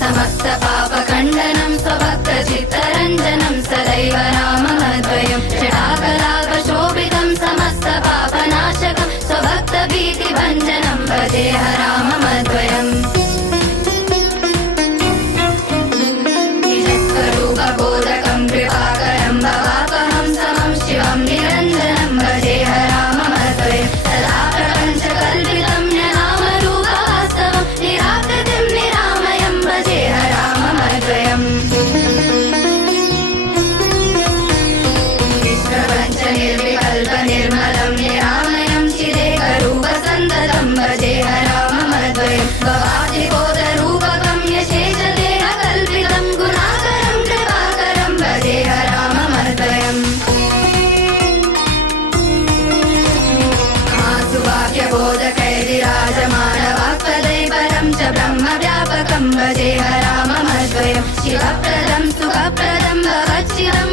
समस्तपापखण्डनं स्वभक्तचित्तरञ्जनं सदैव राममद्वयं जटाकलापशोभितं समस्तपापनाशकं स्वभक्तभीतिभञ्जनं भजेह राममद्वयम् निजस्वरूपबोधकं कृपाकरं भवापहं समं शिवं निरञ्जनं भजेह राममद्वयं सदा प्रपञ्चकल्पितं न्यनामरूपवास्तवं निराकृतिं निरामयं भजेह राममद्वयम् विश्वपञ्चनिर्विकल्पनिर्मलं निरामयं चिदेकरूपसन्ततं भजेह राममद्वयं भवादिबोधरूपकं यशेषदेहकल्पितं गुणाकरं कृपाकरं भजेह राममद्वयम् आसुवाक्यबोधकैर्विराजमानवाक्पदैपरं च ब्रह्मव्यापकं भजेह राममद्वयं शिवप्रदं सुखप्रदं भवच्चिदं